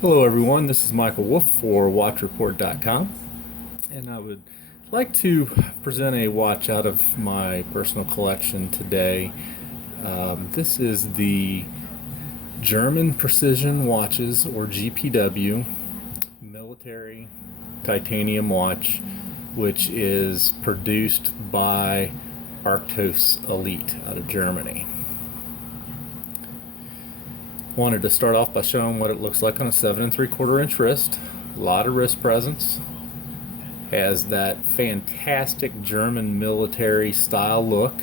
Hello everyone, this is Michael Wolfe for WatchReport.com, and I would like to present a watch out of my personal collection today. This is the German Precision Watches, or GPW Military Titanium Watch, which is produced by Arctos Elite out of Germany. Wanted to start off by showing what it looks like on a 7 3/4 inch wrist. A lot of wrist presence. Has that fantastic German military style look.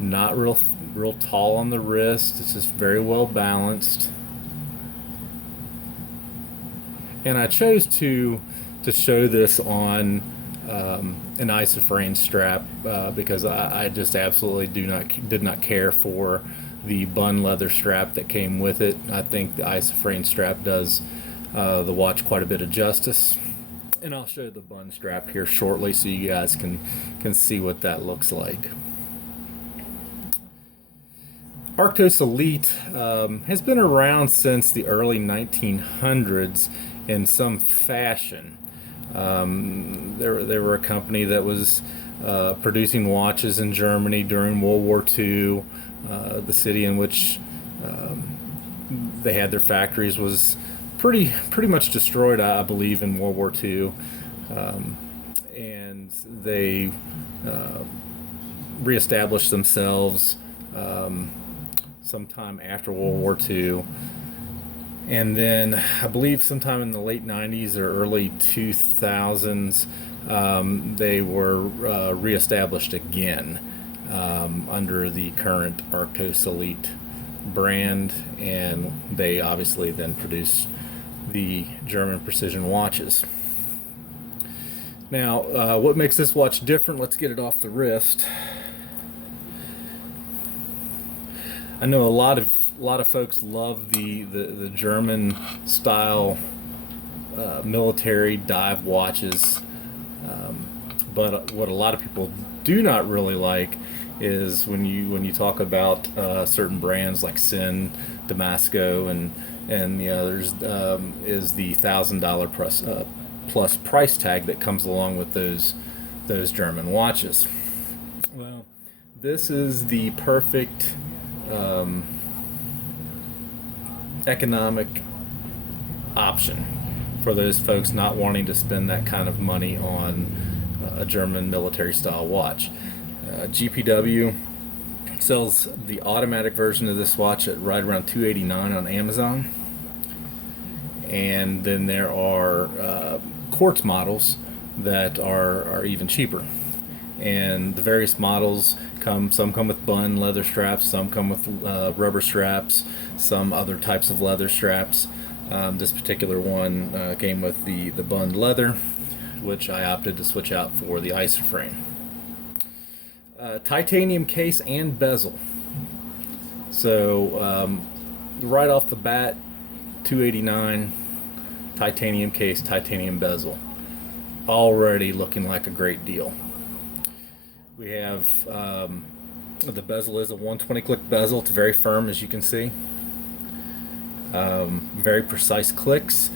Not real tall on the wrist. It's just very well balanced. And I chose to show this on an isofrane strap because I just absolutely did not care for the bun leather strap that came with it. I think the isofrane strap does the watch quite a bit of justice, and I'll show the bun strap here shortly so you guys can see what that looks like. Arctos Elite has been around since the early 1900s in some fashion. They were a company that was producing watches in Germany during World War II. The city in which they had their factories was pretty much destroyed, I believe, in World War II, and they reestablished themselves sometime after World War II. And then I believe sometime in the late 90s or early 2000s, they were reestablished again under the current Arctos Elite brand, and they obviously then produce the German precision watches. Now, what makes this watch different? Let's get it off the wrist. I know a lot of folks love the German style military dive watches, but what a lot of people do not really like is when you talk about certain brands like Sin, Damasco, and the others, is the $1,000 plus price tag that comes along with those German watches. Well, this is the perfect economic option for those folks not wanting to spend that kind of money on a German military style watch. GPW sells the automatic version of this watch at right around $289 on Amazon, and then there are quartz models that are even cheaper. And the various models some come with bun leather straps, some come with rubber straps, some other types of leather straps. This particular one came with the bun leather, which I opted to switch out for the isoframe. Titanium case and bezel. So right off the bat, $289, titanium case, titanium bezel. Already looking like a great deal. We have the bezel is a 120 click bezel. It's very firm, as you can see. Very precise clicks.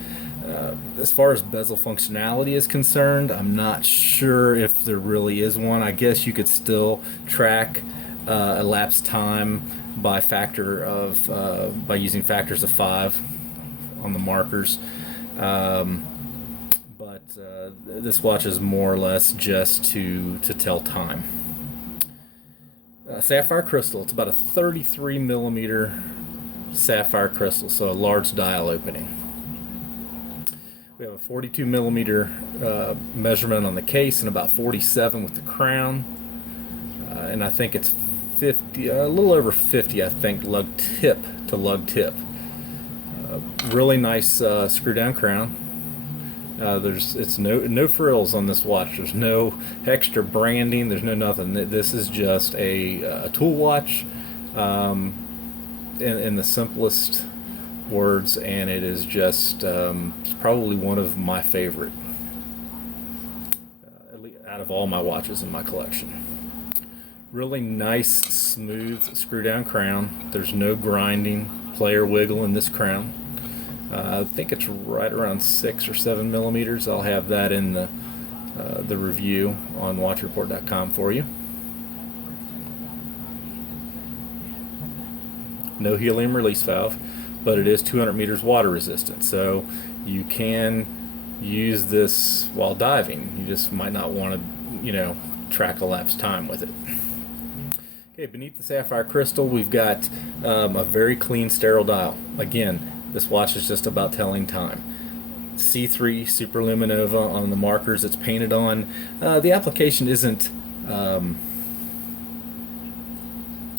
As far as bezel functionality is concerned, I'm not sure if there really is one. I guess you could still track elapsed time by by using factors of 5 on the markers. This watch is more or less just to tell time. Sapphire crystal. It's about a 33 millimeter sapphire crystal, so a large dial opening. We have a 42 millimeter measurement on the case and about 47 with the crown. And I think it's 50, a little over 50, I think, lug tip to lug tip. Really nice screw down crown. It's no frills on this watch. There's no extra branding. There's no nothing. This is just a tool watch, in the simplest words, and it is just probably one of my favorite out of all my watches in my collection. Really nice, smooth screw down crown. There's no grinding. player wiggle in this crown. I think it's right around 6 or 7 millimeters. I'll have that in the review on watchreport.com for you. No helium release valve, but it is 200 meters water resistant, so you can use this while diving. You just might not want to, track elapsed time with it. Okay, beneath the sapphire crystal, we've got a very clean, sterile dial. Again, this watch is just about telling time. C3 Superluminova on the markers it's painted on. The application isn't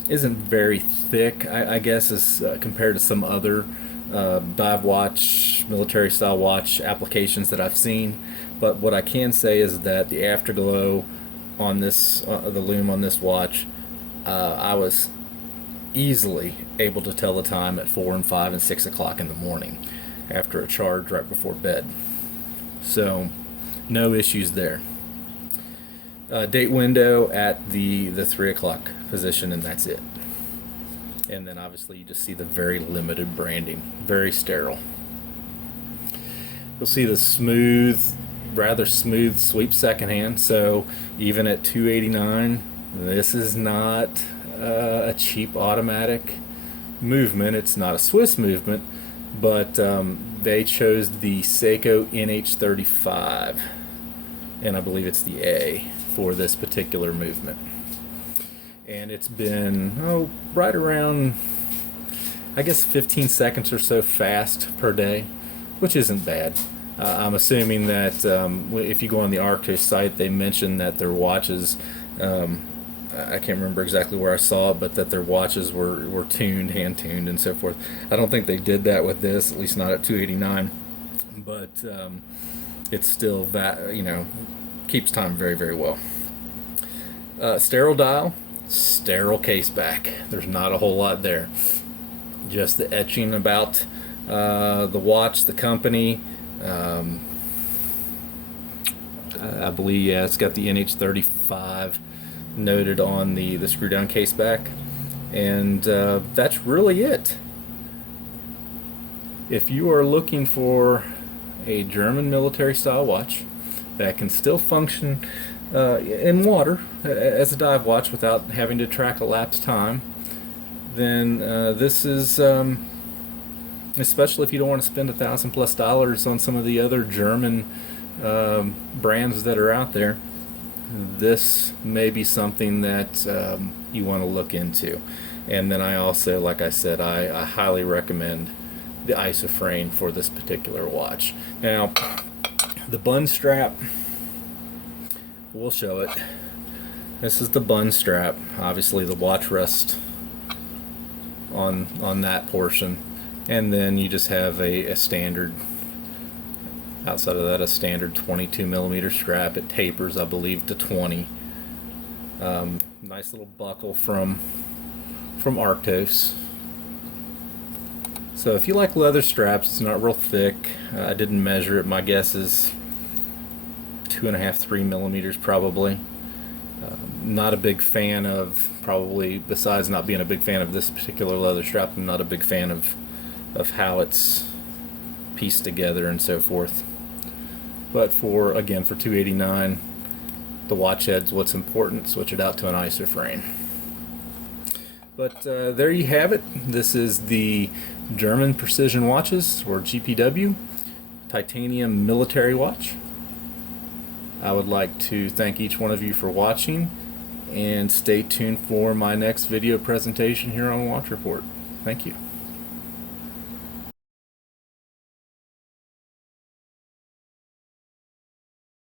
very thick, I guess, as compared to some other dive watch, military style watch applications that I've seen. But what I can say is that the afterglow on this, the lume on this watch, I was easily able to tell the time at 4 and 5 and 6 o'clock in the morning after a charge right before bed. So no issues there. Date window at the 3 o'clock position, and that's it. And then obviously you just see the very limited branding, very sterile. You'll see the rather smooth sweep second hand. So even at $289, this is not a cheap automatic movement. It's not a Swiss movement, but they chose the Seiko NH35, and I believe it's the A for this particular movement. And it's been right around, I guess, 15 seconds or so fast per day, which isn't bad. I'm assuming that if you go on the Arctos site, they mentioned that their watches, I can't remember exactly where I saw it, but that their watches were tuned, hand tuned, and so forth. I don't think they did that with this, at least not at $289, but it's still keeps time very, very well. Sterile dial, sterile case back. There's not a whole lot there. Just the etching about the watch, the company. I believe, it's got the NH35 noted on the screw down case back, and that's really it. If you are looking for a German military style watch that can still function in water as a dive watch without having to track elapsed time, then this is, especially if you don't want to spend $1,000+ on some of the other German brands that are out there, this may be something that you want to look into. And then I also, like I said, I highly recommend the isoframe for this particular watch. Now, the bun strap, we'll show it. This is the bun strap. Obviously the watch rests on that portion, and then you just have a standard, outside of that, a standard 22 millimeter strap. It tapers, I believe, to 20. Nice little buckle from Arctos. So if you like leather straps, it's not real thick. I didn't measure it. My guess is 2.5, 3 millimeters probably. Not a big fan of, probably, besides not being a big fan of this particular leather strap, I'm not a big fan of how it's pieced together and so forth. But for $289, the watch head's what's important. Switch it out to an isoframe. But there you have it. This is the German Precision Watches, or GPW Titanium Military Watch. I would like to thank each one of you for watching, and stay tuned for my next video presentation here on Watch Report. Thank you.